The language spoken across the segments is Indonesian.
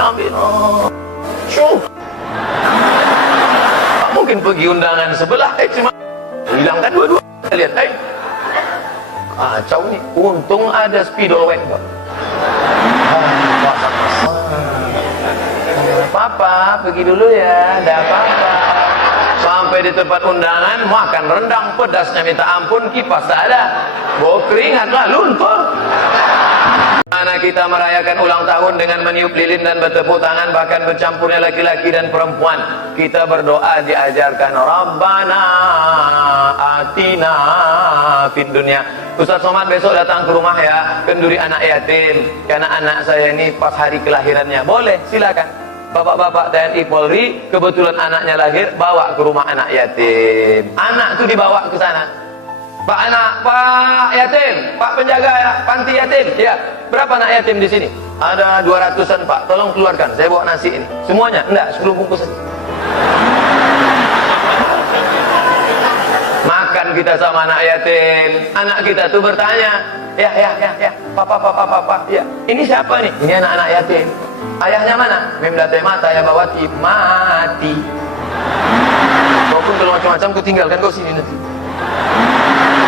ambil. Syuh. Tak mungkin pergi undangan sebelah, cuma hilangkan dua-dua. Lihat, kacau nih. Untung ada spidol weng, Pak. Papa, pergi dulu ya. Ada apa-apa. Sampai di tempat undangan, makan rendang, pedasnya minta ampun, kipas tak ada. Bau keringat lah, luntur. Anak kita merayakan ulang tahun dengan meniup lilin dan bertepuk tangan, bahkan bercampurnya laki-laki dan perempuan. Kita berdoa diajarkan Rabbana atina fid dunya. Ustaz Somad besok datang ke rumah ya, kenduri anak yatim. Karena anak saya ini pas hari kelahirannya. Boleh, silakan. Bapak-bapak TNI Polri, kebetulan anaknya lahir, bawa ke rumah anak yatim. Anak itu dibawa ke sana. Pak yatim, Pak penjaga ya, panti yatim. Ya, berapa anak yatim di sini? Ada 200-an, Pak. Tolong keluarkan, saya bawa nasi ini. Semuanya? Enggak, 10 bungkus saja. Makan kita sama anak yatim. Anak kita tuh bertanya, ya, papa, ya. Ini siapa nih? Ini anak-anak yatim. Ayahnya mana? Memdate mata ya bawati mati. Kau pun kalau macam-macam kau tinggalkan kau sini nanti.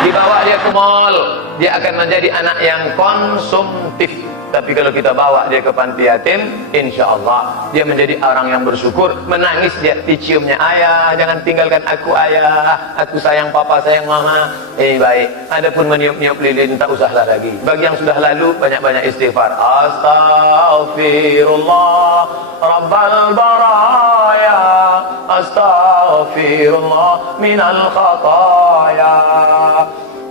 Dibawa dia ke mall, dia akan menjadi anak yang konsumtif. Tapi kalau kita bawa dia ke panti yatim, insya Allah dia menjadi orang yang bersyukur. Menangis dia, diciumnya, ayah jangan tinggalkan aku ayah, aku sayang papa, sayang mama. Baik. Adapun meniup-niup lilin tak usahlah lagi. Bagi yang sudah lalu, banyak-banyak istighfar. Astaghfirullah Rabbal baraya, astaghfirullah minal khataya.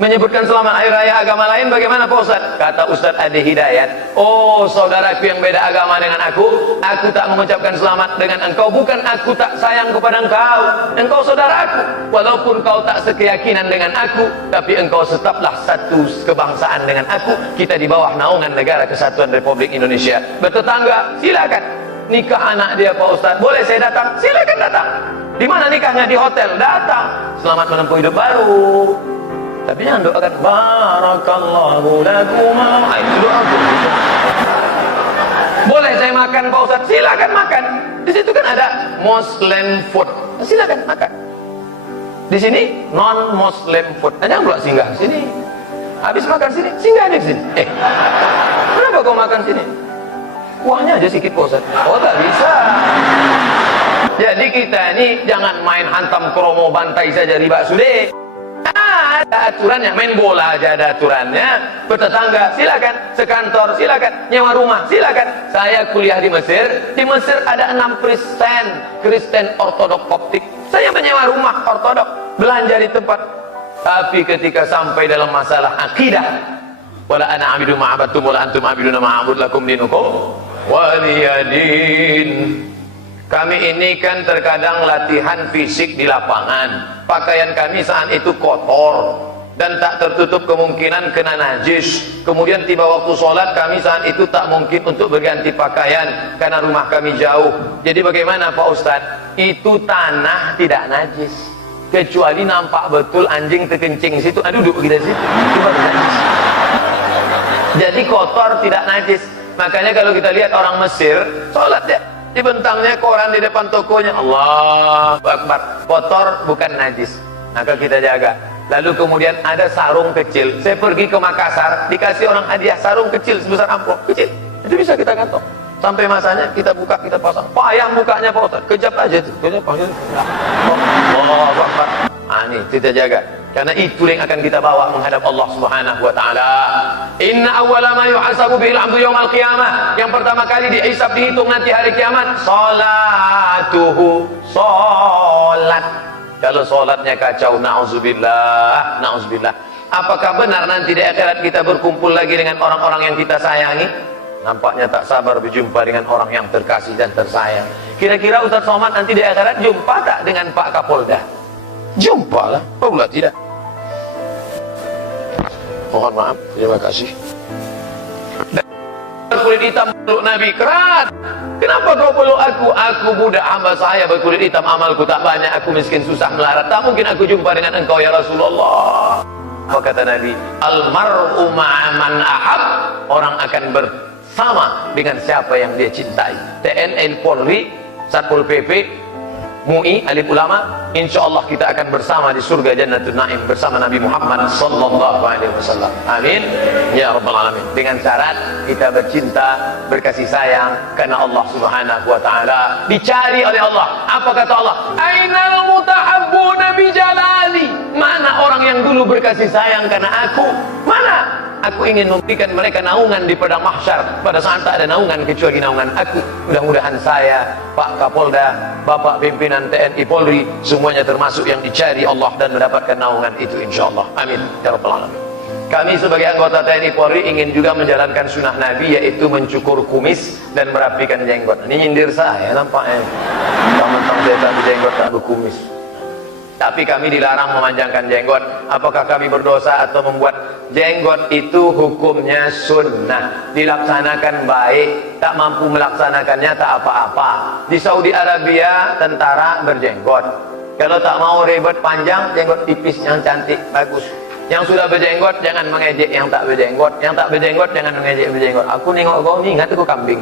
Menyebutkan selamat hari raya agama lain bagaimana Pak Ustaz? Kata Ustaz Adi Hidayat, oh saudaraku yang beda agama dengan aku tak mengucapkan selamat dengan engkau, bukan aku tak sayang kepada engkau saudaraku. Walaupun kau tak sekeyakinan dengan aku, tapi engkau tetaplah satu kebangsaan dengan aku. Kita di bawah naungan Negara Kesatuan Republik Indonesia. Bertetangga, silakan. Nikah anak dia Pak Ustaz, boleh saya datang? Silakan datang. Di mana nikahnya? Di hotel, datang. Selamat menempuh hidup baru. Tapi jangan doakan barakallahu lakuma. Itu doa. Boleh saya makan Pak Ustaz? Silakan makan. Di situ kan ada Muslim food. Silakan makan. Di sini non Muslim food. Jangan pula singgah di sini. Habis makan sini, singgah aja di sini. Kenapa kau makan sini? Kuahnya aja sedikit Pak Ustaz. Oh, tak bisa. Jadi kita ini jangan main hantam kromo bantai saja riba sudah. Ada aturannya, main bola aja ada aturannya. Bertetangga silakan, sekantor silakan, nyewa rumah silakan. Saya kuliah di Mesir ada 6 Kristen Ortodok Koptik. Saya menyewa rumah Ortodok, belanja di tempat. Tapi ketika sampai dalam masalah akidah, wala ana abidu ma'abatum wala antum abiduna ma'abud lakum dinukum waliyadin. Kami ini kan terkadang latihan fisik di lapangan. Pakaian kami saat itu kotor dan tak tertutup kemungkinan kena najis. Kemudian tiba waktu sholat, kami saat itu tak mungkin untuk berganti pakaian karena rumah kami jauh. Jadi bagaimana Pak Ustadz? Itu tanah tidak najis, kecuali nampak betul anjing terkencing situ, duduk kita situ, itu baru najis. Jadi kotor tidak najis. Makanya kalau kita lihat orang Mesir sholat ya, dibentangnya koran di depan tokonya, Allahu Akbar, kotor bukan najis. Maka kita jaga. Lalu kemudian ada sarung kecil. Saya pergi ke Makassar, dikasih orang hadiah sarung kecil sebesar amplop kecil. Itu bisa kita kantong. Sampai masanya kita buka, kita pasang. Payah bukanya Pak Ustaz, kejap aja tuh. Kejap aja. Allahu Akbar. Ini kita jaga. Karena itu yang akan kita bawa menghadap Allah Subhanahu wa taala. Inna awwala ma yuhasabu bil 'abdu yaumil qiyamah. Yang pertama kali dihisab, dihitung nanti hari kiamat, salatuhu, salat. Kalau salatnya kacau, nauzubillah, nauzubillah. Apakah benar nanti di akhirat kita berkumpul lagi dengan orang-orang yang kita sayangi? Nampaknya tak sabar berjumpa dengan orang yang terkasih dan tersayang. Kira-kira Ustaz Somad nanti di akhirat jumpa tak dengan Pak Kapolda? Jumpa lah, pula tidak. Mohon maaf, terima kasih. Berkulit hitam peluk Nabi, kerat. Kenapa kau peluk aku? Aku budak hamba saya berkulit hitam, amalku tak banyak, aku miskin susah melarat. Tak mungkin aku jumpa dengan engkau ya Rasulullah. Apa kata Nabi? Almar'u ma'aman ahab. Orang akan sama dengan siapa yang dia cintai. TNI, Polri, Satpol PP, MUI, alim ulama, insyaallah kita akan bersama di surga Jannatul Naim bersama Nabi Muhammad sallallahu alaihi wasallam. Amin ya rabbal alamin. Dengan syarat kita bercinta, berkasih sayang karena Allah Subhanahu wa taala. Dicari oleh Allah. Apa kata Allah? Ainal mutahabbuna bi jalali. Mana orang yang dulu berkasih sayang karena aku? Mana? Aku ingin memberikan mereka naungan di padang mahsyar pada saat tak ada naungan kecuali naungan aku. Mudah-mudahan saya, Pak Kapolda, Bapak Pimpinan TNI Polri, semuanya termasuk yang dicari Allah dan mendapatkan naungan itu insyaallah. Amin ya rabbal alamin. Kami sebagai anggota TNI Polri ingin juga menjalankan sunnah Nabi, yaitu mencukur kumis dan merapikan jenggot. Ini nyindir saya nampaknya. Mentang-mentang saya tak berjenggot, tak berkumis. Tapi kami dilarang memanjangkan jenggot. Apakah kami berdosa atau membuat jenggot itu hukumnya sunnah, dilaksanakan baik, tak mampu melaksanakannya tak apa-apa. Di Saudi Arabia tentara berjenggot. Kalau tak mau ribet panjang, jenggot tipis yang cantik bagus. Yang sudah berjenggot jangan mengejek yang tak berjenggot. Yang tak berjenggot jangan mengejek berjenggot. Aku nengok kau ni, ingat aku kambing.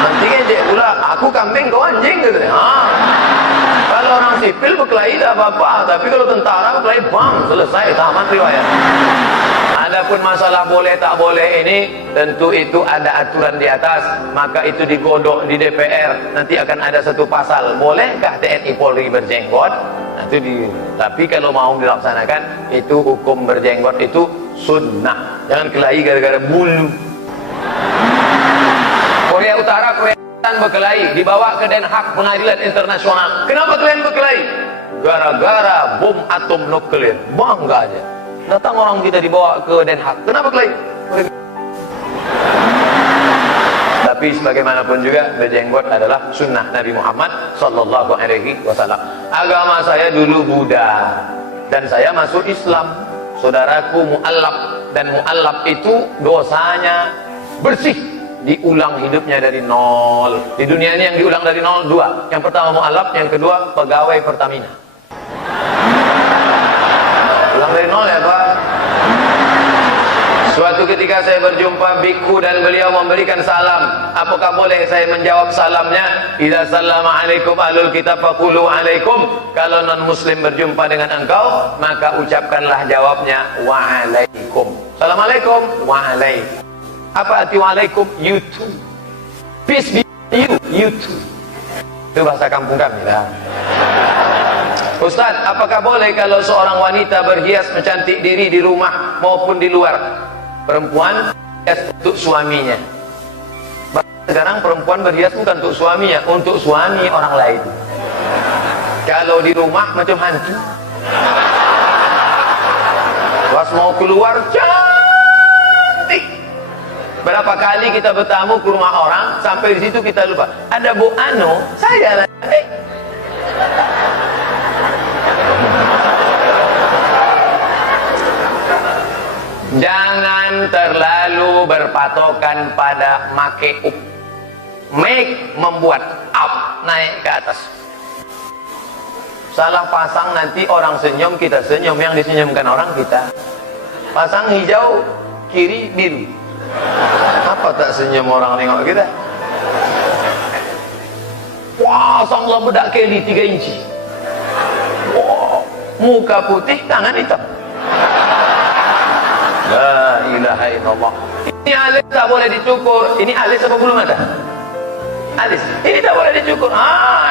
Nanti ngejek pula, aku kambing kau anjing gitu. Kalau orang sipil berkelahi tak apa-apa, tapi kalau tentara berkelahi, bang, selesai, tamat riwayat. Adapun masalah boleh tak boleh ini, tentu itu ada aturan di atas, maka itu digodok di DPR. Nanti akan ada satu pasal, bolehkah TNI Polri berjenggot? Tapi kalau mau dilaksanakan, itu hukum berjenggot itu sunnah. Jangan kelahi gara-gara bulu. Korea Utara, Korea berkelahi, dibawa ke Den Haag pengadilan internasional. Kenapa kalian berkelahi? Gara-gara bom atom nuklir. Bangga aja. Datang orang kita dibawa ke Den Haag. Kenapa kelahi? Tapi sebagaimanapun juga berjenggot adalah sunnah Nabi Muhammad sallallahu alaihi wasallam. Agama saya dulu Buddha dan saya masuk Islam. Saudaraku mu'allaf, dan mu'allaf itu dosanya bersih, diulang hidupnya dari nol. Di dunia ini yang diulang dari nol dua. Yang pertama mu'alaf, yang kedua pegawai Pertamina. Ulang dari nol ya Pak. Suatu ketika saya berjumpa biku dan beliau memberikan salam. Apakah boleh saya menjawab salamnya? Idza sallama alaikum ahlul kitab faqulu alaikum. Kalau non muslim berjumpa dengan engkau, maka ucapkanlah jawabnya wa alaikum. Assalamualaikum wa alaikum. Apa arti waalaikum? You too. Peace be you, you too. Itu bahasa kampung kami lah. Ustaz, apakah boleh kalau seorang wanita berhias mencantik diri di rumah maupun di luar? Perempuan berhias untuk suaminya. Sekarang perempuan berhias bukan untuk suaminya, untuk suami orang lain. Kalau di rumah macam hantu. Pas mau keluar, cantik. Berapa kali kita bertamu ke rumah orang, sampai di situ kita lupa. Ada Bu Ano, saya lah. Jangan terlalu berpatokan pada make up. Make membuat up, naik ke atas. Salah pasang nanti orang senyum, kita senyum, yang disenyumkan orang kita. Pasang hijau, kiri biru. Apa tak senyum orang tengok kita? Wah, sanglah bedak keli 3 inci. Wah, muka putih, tangan hitam. La ilaha illallah. Ini alis tak boleh dicukur. Ini alis apa belum ada? Alis. Ini tak boleh dicukur.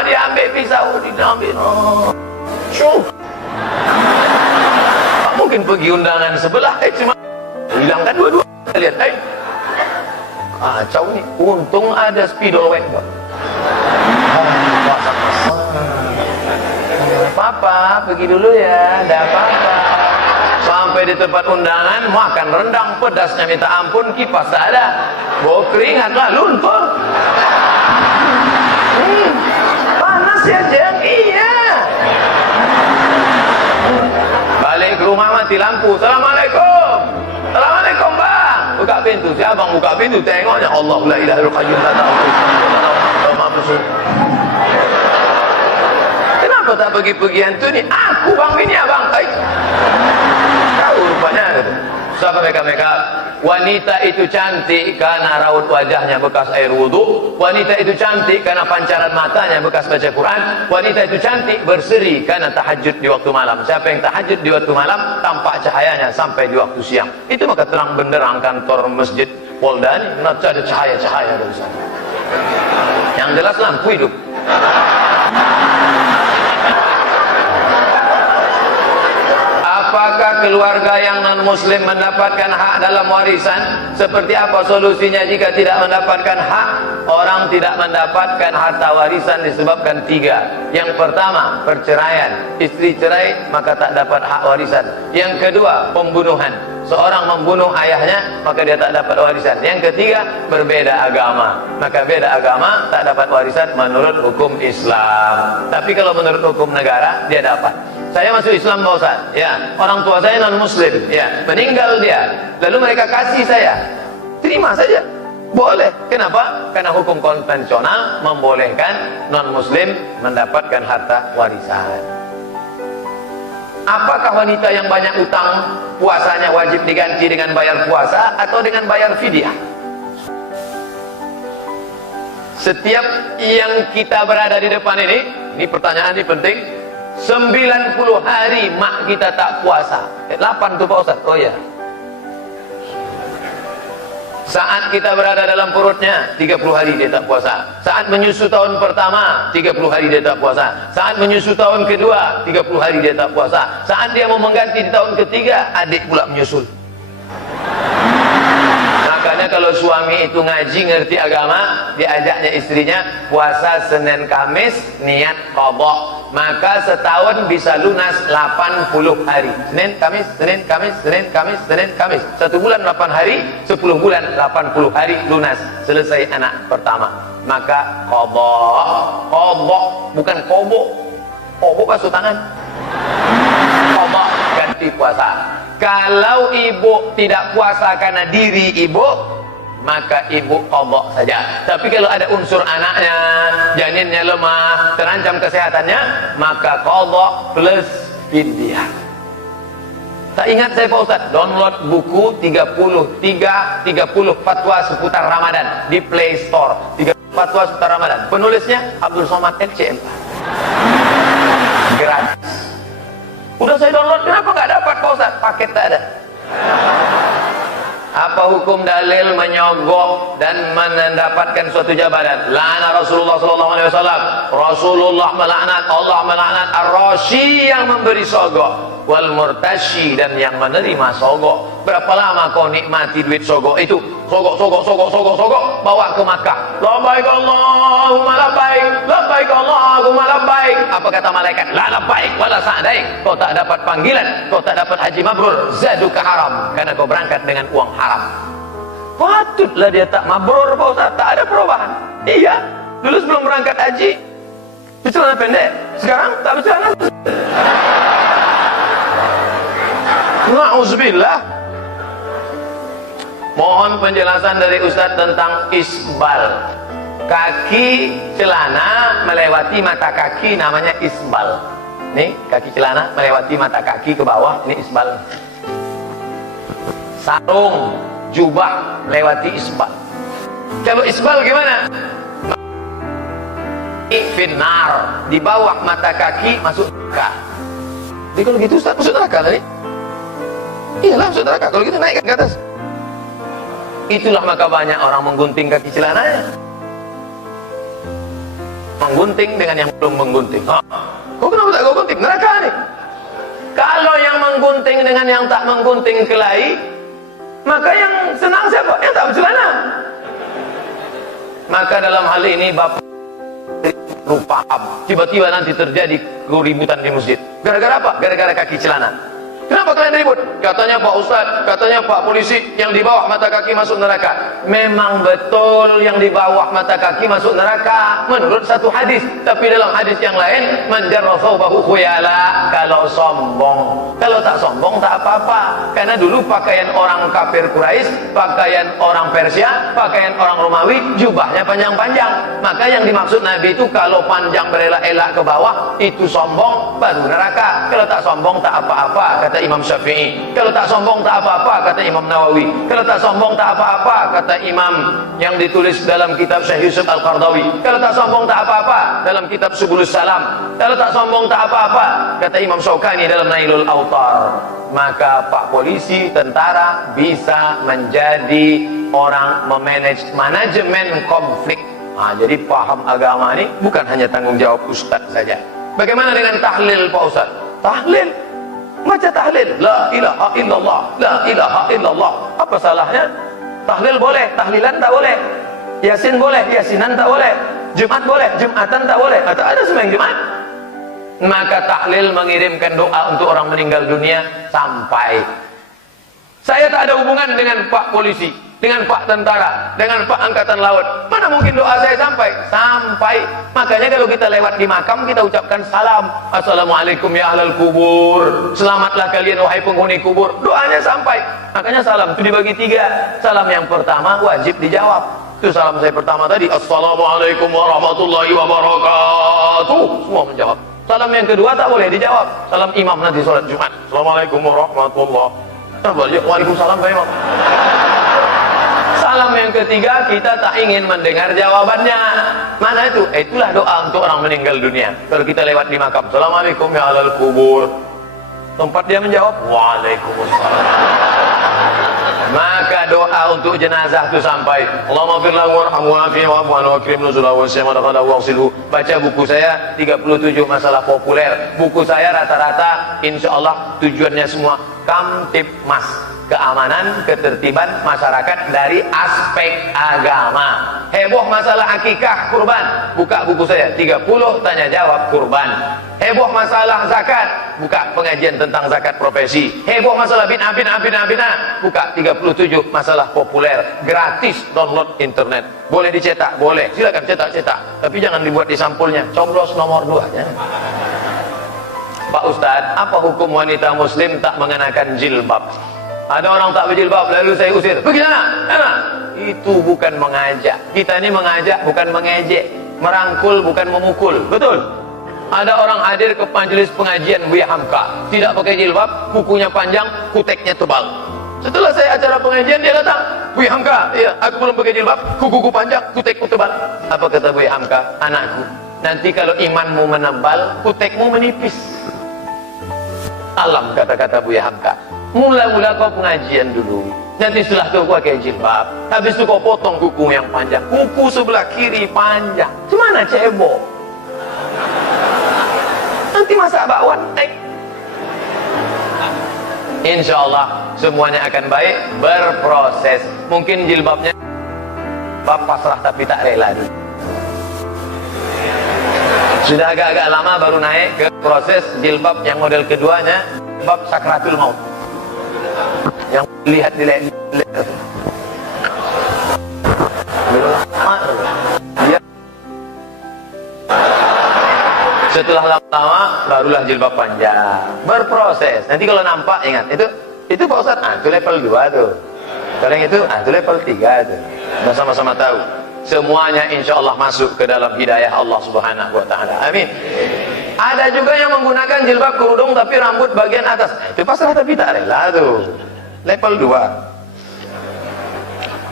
Dia ambil pisau, dia ambil. Syuh. Tak mungkin pergi undangan sebelah. Cuma hilangkan dua-dua. Lihat, kacau ni. Untung ada spidol wax. Papa, pergi dulu ya. Ada apa-apa. Sampai di tempat undangan, makan rendang, pedasnya minta ampun, kipas tak ada. Bawa keringatlah, luntur. Panas ya, Jeng? Iya. Balik ke rumah mati lampu. Assalamualaikum. Assalamualaikum, Bang. Buka pintu. Si abang buka pintu, tengoknya Allah la ilaha illallah qayyum la ta'khudhuhu. Kenapa tak pergi-pergi hantu ni? Aku bang, ini abang. Tahu rupanya gitu. Siapa mereka? Wanita itu cantik karena raut wajahnya bekas air wudhu. Wanita itu cantik karena pancaran matanya bekas baca Quran. Wanita itu cantik berseri karena tahajud di waktu malam. Siapa yang tahajud di waktu malam, tampak cahayanya sampai di waktu siang. Itu maka terang benderang kantor masjid Polda ini, kenapa ada cahaya-cahaya dari sana. Yang jelas lampu hidup. Apakah keluarga yang non-muslim mendapatkan hak dalam warisan? Seperti apa solusinya jika tidak mendapatkan hak? Orang tidak mendapatkan harta warisan disebabkan 3. Yang pertama, perceraian. Istri cerai maka tak dapat hak warisan. Yang kedua, pembunuhan. Seorang membunuh ayahnya maka dia tak dapat warisan. Yang ketiga, berbeda agama. Maka beda agama tak dapat warisan menurut hukum Islam. Tapi kalau menurut hukum negara dia dapat. Saya masuk Islam Pak Ustaz, ya, orang tua saya non muslim, ya, meninggal dia, lalu mereka kasih saya, terima saja, boleh. Kenapa? Karena hukum konvensional membolehkan non muslim mendapatkan harta warisan. Apakah wanita yang banyak utang puasanya wajib diganti dengan bayar puasa atau dengan bayar fidyah? Setiap yang kita berada di depan ini pertanyaan ini penting. 90 hari mak kita tak puasa. 8 tuh Pak Ustaz. Oh ya. Saat kita berada dalam perutnya 30 hari dia tak puasa. Saat menyusu tahun pertama 30 hari dia tak puasa. Saat menyusu tahun kedua 30 hari dia tak puasa. Saat dia mau mengganti di tahun ketiga, adik pula menyusul. Makanya kalau suami itu ngaji, ngerti agama, diajaknya istrinya puasa Senin Kamis niat qadha, maka setahun bisa lunas 80 hari. Senin Kamis, Senin Kamis, Senin Kamis, Senin Kamis. 1 bulan 8 hari, 10 bulan 80 hari lunas. Selesai anak pertama. Maka qadha bukan kobo basuh tangan. Qadha ganti puasa. Kalau ibu tidak puasa karena diri ibu, maka ibu qadha saja. Tapi kalau ada unsur anaknya, janinnya lemah, terancam kesehatannya, maka qadha plus fidyah. Tak ingat saya Pak Ustaz, download buku 30 fatwa seputar Ramadan di Play Store. 30 fatwa seputar Ramadan. Penulisnya Abdul Somad LCM. Gratis. Udah saya download, kenapa nggak dapat Pak Ustaz? Paket tak ada. Apa hukum dalil menyogok dan mendapatkan suatu jabatan? La'ana Rasulullah SAW. Rasulullah melaknat, Allah melaknat ar-rashi yang memberi sogok, wal murtashi dan yang menerima sogok. Berapa lama kau nikmati duit sogok itu? Sogok, bawa ke Makkah. Labbaik Allahumma labbaik, labbaik Allahumma labbaik. Apa kata malaikat? La labbaik wala sa'daik. Kau tak dapat panggilan, kau tak dapat haji mabrur, zaduka haram, karena kau berangkat dengan uang haram. Patutlah dia tak mabrur Pak Ustaz, tak ada perubahan. Iya, dulu sebelum berangkat haji bercelana pendek, sekarang tak bercelana. Na'udzubillah. Mohon penjelasan dari Ustadz tentang isbal. Kaki celana melewati mata kaki namanya isbal. Nih, kaki celana melewati mata kaki ke bawah, ini isbal. Sarung, jubah melewati isbal. Kalau isbal gimana? Finar, di bawah mata kaki masuk neraka. Jadi kalau gitu Ustadz masuk neraka tadi? Iyalah masuk neraka, kalau gitu naikkan ke atas. Itulah maka banyak orang menggunting kaki celananya. Menggunting dengan yang belum menggunting. Kok kenapa tak kau gunting? Neraka nih. Kalau yang menggunting dengan yang tak menggunting kelahi, maka yang senang siapa? Yang tak bercelana. Maka dalam hal ini Bapak paham, tiba-tiba nanti terjadi keributan di masjid. Gara-gara apa? Gara-gara kaki celana. Kenapa kalian ribut? Katanya Pak Ustadz, katanya Pak Polisi, yang di bawah mata kaki masuk neraka. Memang betul yang di bawah mata kaki masuk neraka menurut satu hadis. Tapi dalam hadis yang lain, man jarra thawbahu khuyala, kalau sombong. Kalau tak sombong tak apa-apa. Karena dulu pakaian orang kafir Quraisy, pakaian orang Persia, pakaian orang Romawi, jubahnya panjang-panjang. Maka yang dimaksud Nabi itu kalau panjang berelak-elak ke bawah, itu sombong baru neraka. Kalau tak sombong tak apa-apa. kata Imam Syafi'i. Kalau tak sombong tak apa-apa, kata Imam Nawawi. Kalau tak sombong tak apa-apa, kata Imam yang ditulis dalam kitab Syekh Yusuf Al-Qardawi. Kalau tak sombong tak apa-apa, dalam kitab Subulus Salam. Kalau tak sombong tak apa-apa, kata Imam Syaukani dalam Nailul Autar. Maka Pak Polisi, tentara bisa menjadi orang memanage manajemen konflik. Jadi paham agama ini bukan hanya tanggung jawab ustaz saja. Bagaimana dengan tahlil Pak Ustaz? Tahlil, baca tahlil, la ilaha illallah, la ilaha illallah. Apa salahnya? Tahlil boleh, tahlilan tak boleh. Yasin boleh, yasinan tak boleh. Jumat boleh, jumatan tak boleh. Atau ada sembahyang Jumat. Maka tahlil mengirimkan doa untuk orang meninggal dunia sampai. Saya tak ada hubungan dengan Pak Polisi, dengan Pak Tentara, dengan Pak Angkatan Laut. Mana mungkin doa saya sampai? Sampai. Makanya kalau kita lewat di makam, kita ucapkan salam. Assalamualaikum ya ahlal kubur. Selamatlah kalian wahai penghuni kubur. Doanya sampai. Makanya salam itu dibagi 3. Salam yang pertama wajib dijawab. Itu salam saya pertama tadi. Assalamualaikum warahmatullahi wabarakatuh. Semua menjawab. Salam yang kedua tak boleh dijawab. Salam imam nanti sholat Jumat. Assalamualaikum warahmatullahi wabarakatuh. Waalaikumsalam Pak Imam. Salam yang ketiga kita tak ingin mendengar jawabannya. Mana itu? Itulah doa untuk orang meninggal dunia. Kalau kita lewat di makam, Assalamualaikum ya ahlal kubur. Tempat dia menjawab, Waalaikumsalam. Maka doa untuk jenazah itu sampai, Allahumma fir lahu warhamhu wa'afihi wa'fu anhu wa akrim nuzulahu wa siyama dakhalahu waghsilhu. Baca buku saya 37 masalah populer. Buku saya rata-rata insyaallah tujuannya semua Kamtibmas, keamanan, ketertiban masyarakat dari aspek agama. Heboh masalah akikah kurban, buka buku saya 30 tanya jawab kurban. Heboh masalah zakat, buka pengajian tentang zakat profesi. Heboh masalah bid'ah, buka 37 masalah populer, gratis, download internet. Boleh dicetak, boleh, silakan cetak, tapi jangan dibuat di sampulnya, coblos nomor 2 ya. Pak Ustadz, apa hukum wanita muslim tak mengenakan jilbab? Ada orang tak berjilbab, lalu saya usir, pergi sana. Itu bukan mengajak. Kita ini mengajak bukan mengejek, merangkul bukan memukul, betul? Ada orang hadir ke majelis pengajian Buya Hamka, tidak pakai jilbab, kukunya panjang, kuteknya tebal. Setelah saya acara pengajian, dia datang, Buya Hamka, iya, aku belum pakai jilbab, kukuku panjang, kutekku tebal. Apa kata Buya Hamka? Anakku, nanti kalau imanmu menebal, kutekmu menipis. Alam, kata-kata Buya Hamka. Mula-mula kau pengajian dulu, nanti setelah itu kau pakai jilbab, habis itu kau potong kuku yang panjang, kuku sebelah kiri panjang, gimana cebok? Nanti masa bakwan Insya Allah semuanya akan baik, berproses. Mungkin jilbabnya bapak pasrah tapi tak rela dulu. Sudah agak-agak lama baru naik ke proses jilbab yang model keduanya, jilbab sakratul maut. Yang lihat di leher. Setelah lama-lama barulah jilbab panjang, berproses. Nanti kalau nampak ingat itu Pak Ustaz, itu level 2 tuh. Kalau yang itu level 3 tuh. Kita sama-sama tahu. Semuanya insya Allah masuk ke dalam hidayah Allah Subhanahu wa ta'ala. Amin. Ada juga yang menggunakan jilbab kerudung tapi rambut bagian atas. Itu pasrah tapi tak rela tuh. Level 2.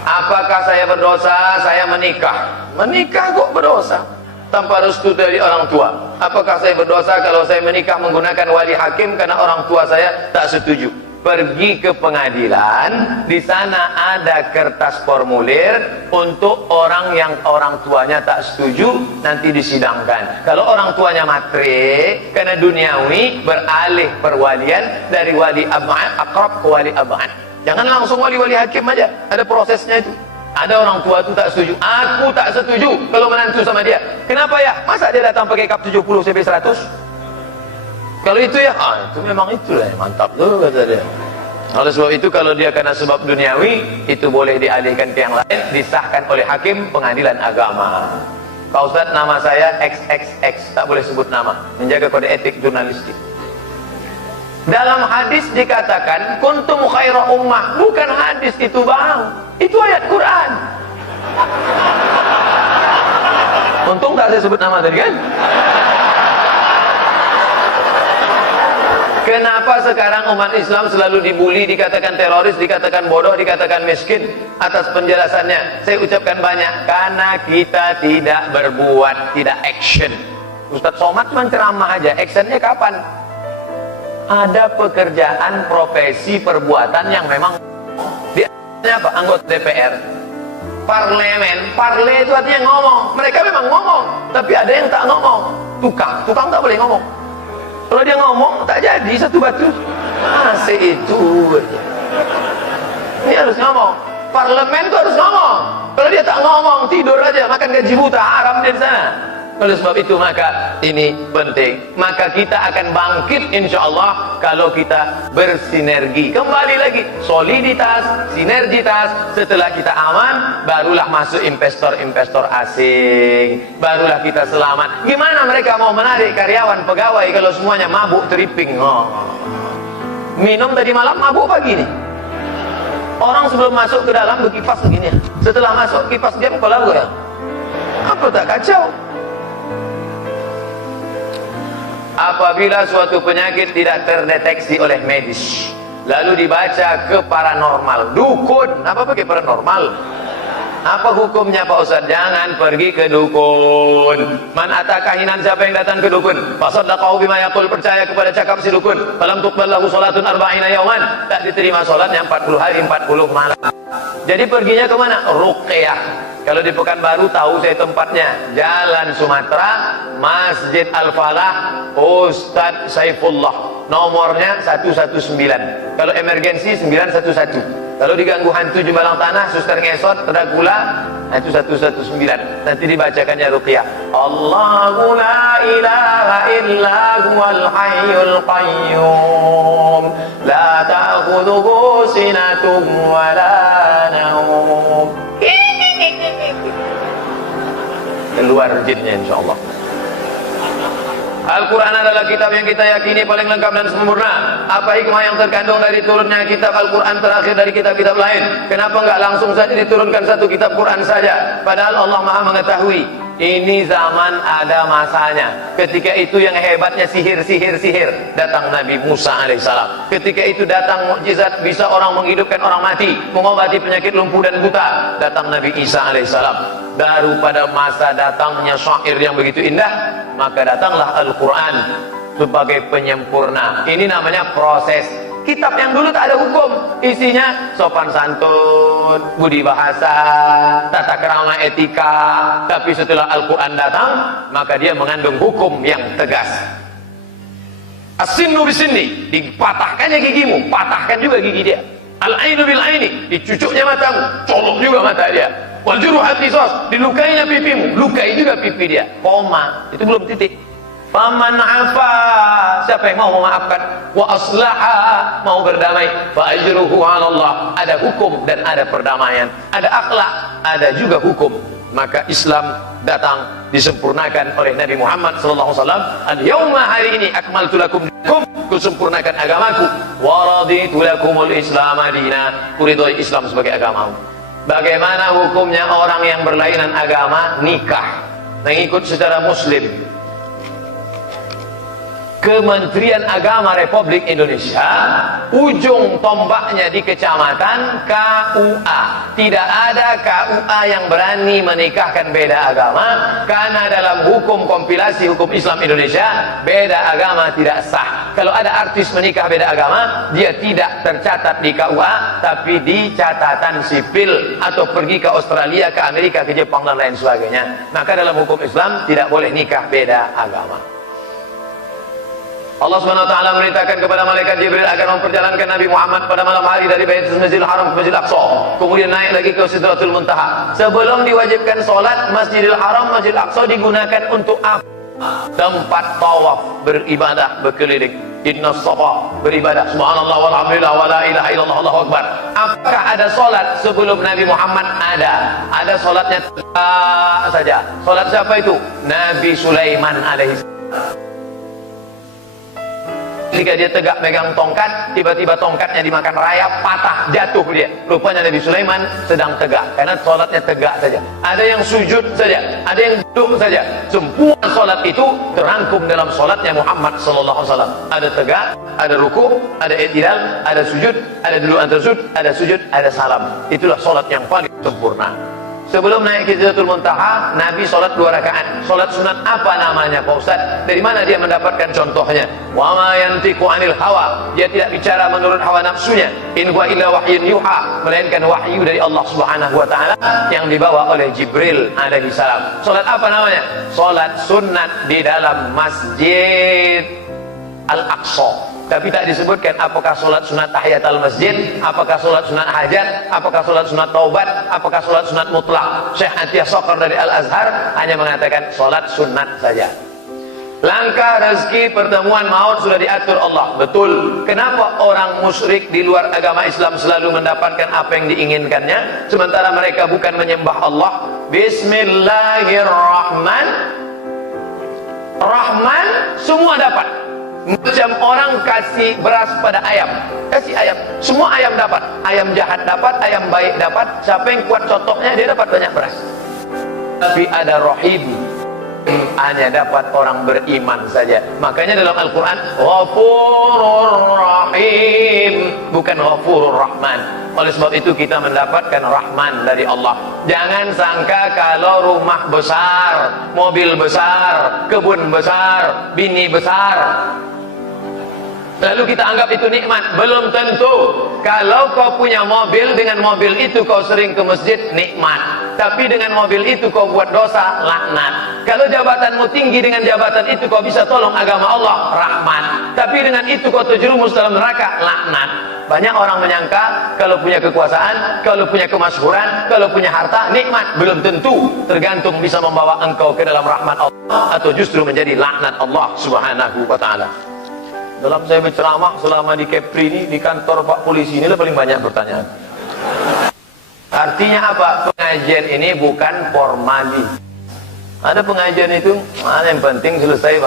Apakah saya berdosa? Saya menikah. Menikah kok berdosa? Tanpa restu dari orang tua. Apakah saya berdosa kalau saya menikah menggunakan wali hakim karena orang tua saya tak setuju? Pergi ke pengadilan, di sana ada kertas formulir untuk orang yang orang tuanya tak setuju, nanti disidangkan. Kalau orang tuanya matre karena duniawi, beralih perwalian dari wali ab'ad akrab ke wali ab'ad. Jangan langsung wali hakim aja, ada prosesnya itu. Ada orang tua itu tak setuju, aku tak setuju kalau menantu sama dia. Kenapa ya? Masa dia datang pakai kap 70 CB 100? Kalau itu ya, itu memang itulah, mantap tuh kata dia. Oleh sebab itu kalau dia karena sebab duniawi, itu boleh dialihkan ke yang lain, disahkan oleh hakim pengadilan agama. Pak Ustaz, nama saya XXX, tak boleh sebut nama, menjaga kode etik jurnalistik. Dalam hadis dikatakan kuntum khaira ummah, bukan hadis itu bang, itu ayat Quran. Untung tak saya sebut nama tadi kan. Kenapa sekarang umat Islam selalu dibully, dikatakan teroris, dikatakan bodoh, dikatakan miskin? Atas penjelasannya saya ucapkan banyak. Karena kita tidak berbuat, tidak action. Ustadz Somad menceramah aja, actionnya kapan? Ada pekerjaan, profesi, perbuatan yang memang dia apa? Anggota DPR, parlemen, parle itu artinya ngomong. Mereka memang ngomong, tapi ada yang tak ngomong. Tukang tak boleh ngomong. Kalau dia ngomong tak jadi satu batu. Masih itu. Ini harus ngomong. Parlemen itu harus ngomong. Kalau dia tak ngomong, tidur aja, makan gaji buta, haram dia di sana. Oleh sebab itu maka ini penting. Maka kita akan bangkit insya Allah kalau kita bersinergi. Kembali lagi, soliditas, sinergitas. Setelah kita aman, barulah masuk investor-investor asing. Barulah kita selamat. Gimana mereka mau menarik karyawan, pegawai kalau semuanya mabuk, tripping? Minum tadi malam, mabuk pagi nih. Orang sebelum masuk ke dalam berkipas begini. Setelah masuk kipas diam, kepala gue ya. Apa tak kacau? Apabila suatu penyakit tidak terdeteksi oleh medis, lalu dibaca ke paranormal, dukun, apa pakai paranormal? Apa hukumnya Pak Ustaz? Jangan pergi ke dukun. Man ata kahinan, siapa yang datang ke dukun? Fasaddaqahu bima yaqul, percaya kepada cakap si dukun. Falam tuqballahu salatun arba'ina yauman, tak diterima salatnya 40 hari 40 malam. Jadi perginya ke mana? Ruqyah. Kalau di Pekanbaru tahu saya tempatnya, Jalan Sumatera, Masjid Al-Falah, Ustadz Saifullah. Nomornya 119. Kalau emergensi 911. Kalau diganggu hantu jembalang tanah, suster ngesot, ada gula, itu 119. Nanti dibacakannya ruqyah. Allahu la ilaha illa huwal hayyul qayyum, la ta'khudhuhu sinatun wa la nawm. Keluar jinnya insyaallah. Al-Quran adalah kitab yang kita yakini paling lengkap dan sempurna. Apa hikmah yang terkandung dari turunnya kitab Al-Quran terakhir dari kitab-kitab lain? Kenapa enggak langsung saja diturunkan satu kitab Quran saja? Padahal Allah Maha mengetahui ini zaman ada masanya. Ketika itu yang hebatnya sihir. Datang Nabi Musa alaihissalam. Ketika itu datang mukjizat, bisa orang menghidupkan orang mati, mengobati penyakit lumpuh dan buta. Datang Nabi Isa alaihissalam. Baru pada masa datangnya syair yang begitu indah, maka datanglah Al-Quran sebagai penyempurna. Ini namanya proses. Kitab yang dulu tak ada hukum, isinya sopan santun, budi bahasa, tata krama etika. Tapi setelah Al-Quran datang, maka dia mengandung hukum yang tegas. As-sinnu bisinni, dipatahkannya gigimu, patahkan juga gigi dia. Al-ainu bil aini, dicucuknya matamu, colok juga mata dia. Wal juruhat qisas, dilukainya pipimu, lukai juga pipi dia. Koma, itu belum titik. Faman afa, siapa yang mau memaafkan, wa aslaha, mau berdamai, fa ajruhu 'ala Allah. Ada hukum dan ada perdamaian, ada akhlak, ada juga hukum. Maka Islam datang disempurnakan oleh Nabi Muhammad sallallahu alaihi wasallam. Al-yauma, hari ini, akmaltu lakum dinakum, kusempurnakan agamaku, wa raditu lakumul Islam madina, kuridhoi Islam sebagai agamamu. Bagaimana hukumnya orang yang berlainan agama nikah mengikut secara muslim? Kementerian Agama Republik Indonesia, ujung tombaknya di kecamatan KUA. Tidak ada KUA yang berani menikahkan beda agama, karena dalam hukum kompilasi hukum Islam Indonesia, beda agama tidak sah. Kalau ada artis menikah beda agama, dia tidak tercatat di KUA, tapi di catatan sipil, atau pergi ke Australia, ke Amerika, ke Jepang dan lain sebagainya. Maka dalam hukum Islam tidak boleh nikah beda agama. Allah Subhanahu wa taala memerintahkan kepada malaikat Jibril agar memperjalankan Nabi Muhammad pada malam hari dari Masjidil Haram ke Masjidil Aqsa, kemudian naik lagi ke Sidratul Muntaha. Sebelum diwajibkan salat, Masjidil Haram, Masjidil Aqsa digunakan untuk apa? Tempat tawaf, beribadah, berkeliling. Inna safa, beribadah, subhanallah walhamdulillah wala ilaha illallah, Allahu akbar. Apakah ada salat sebelum Nabi Muhammad? Ada salatnya saja. Salat siapa itu? Nabi Sulaiman alaihissalam. Ketika dia tegak megang tongkat, tiba-tiba tongkatnya dimakan rayap, patah, jatuh dia. Rupanya Nabi Sulaiman sedang tegak, karena sholatnya tegak saja. Ada yang sujud saja, ada yang duduk saja. Semua sholat itu terangkum dalam sholatnya Muhammad SAW. Ada tegak, ada ruku, ada i'tidal, ada sujud, ada duduk antar sujud, ada sujud, ada salam. Itulah sholat yang paling sempurna. Sebelum naik ke Sidratul Muntaha, Nabi sholat 2 rakaat. Sholat sunat apa namanya Pak Ustaz? Dari mana dia mendapatkan contohnya? Wa ma yantiqu anil hawa. Dia tidak bicara menurut hawa nafsunya. In huwa illa wahyun yuha. Melainkan wahyu dari Allah Subhanahu wa taala yang dibawa oleh Jibril alaihi salam. Sholat apa namanya? Sholat sunat di dalam Masjid Al-Aqsa. Tapi tak disebutkan apakah sholat sunat tahiyatul masjid, apakah sholat sunat hajat, apakah sholat sunat taubat, apakah sholat sunat mutlak. Syekh Atiyah Sokor dari Al-Azhar hanya mengatakan sholat sunat saja. Langkah rezeki pertemuan maut sudah diatur Allah. Betul. Kenapa orang musyrik di luar agama Islam selalu mendapatkan apa yang diinginkannya, sementara mereka bukan menyembah Allah? Bismillahirrahmanirrahim. Semua dapat. Macam orang kasih beras pada ayam, kasih ayam, semua ayam dapat. Ayam jahat dapat, ayam baik dapat. Siapa yang kuat cotoknya, dia dapat banyak beras. Tapi ada rohim, hanya dapat orang beriman saja. Makanya dalam Al-Quran Ghafurur Rahim, bukan Ghafurur Rahman. Oleh sebab itu kita mendapatkan Rahman dari Allah. Jangan sangka kalau rumah besar, mobil besar, kebun besar, bini besar, lalu kita anggap itu nikmat. Belum tentu. Kalau kau punya mobil, dengan mobil itu kau sering ke masjid, nikmat. Tapi dengan mobil itu kau buat dosa, laknat. Kalau jabatanmu tinggi, dengan jabatan itu kau bisa tolong agama Allah, rahmat. Tapi dengan itu kau terjerumus dalam neraka, laknat. Banyak orang menyangka kalau punya kekuasaan, kalau punya kemasyhuran, kalau punya harta, nikmat. Belum tentu. Tergantung bisa membawa engkau ke dalam rahmat Allah atau justru menjadi laknat Allah Subhanahu wa ta'ala. Dalam saya berceramah selama di Kepri ini, di kantor Pak Polisi ini paling banyak pertanyaan. Artinya apa? Pengajian ini bukan formali. Ada pengajian itu, yang penting selesai,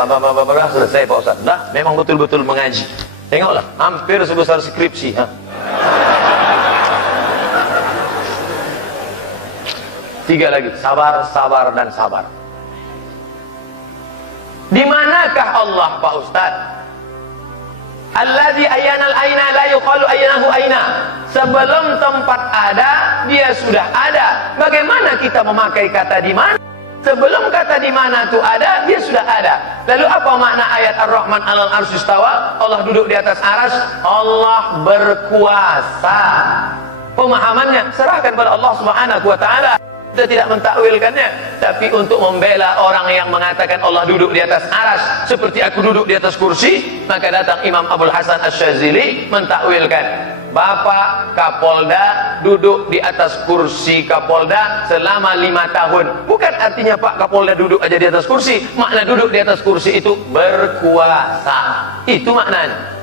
selesai Pak Ustaz. Nah, memang betul-betul mengaji. Tengoklah, hampir sebesar skripsi. Tiga lagi, sabar, sabar, dan sabar. Di manakah Allah Pak Ustaz? Alladzi ayyanal aina la yuqalu ayyanahu aina. Sebelum tempat ada, dia sudah ada. Bagaimana kita memakai kata di mana? Sebelum kata di mana itu ada, dia sudah ada. Lalu apa makna ayat Ar-Rahman 'alal arsy istawa? Allah duduk di atas arsy, Allah berkuasa. Pemahamannya serahkan pada Allah Subhanahu wa taala. Kita tidak mentakwilkannya, tapi untuk membela orang yang mengatakan Allah duduk di atas aras seperti aku duduk di atas kursi, maka datang Imam Abdul Hasan Asy-Syadzili mentakwilkan. Bapak Kapolda duduk di atas kursi Kapolda selama 5 tahun. Bukan artinya Pak Kapolda duduk aja di atas kursi. Makna duduk di atas kursi itu berkuasa. Itu maknanya.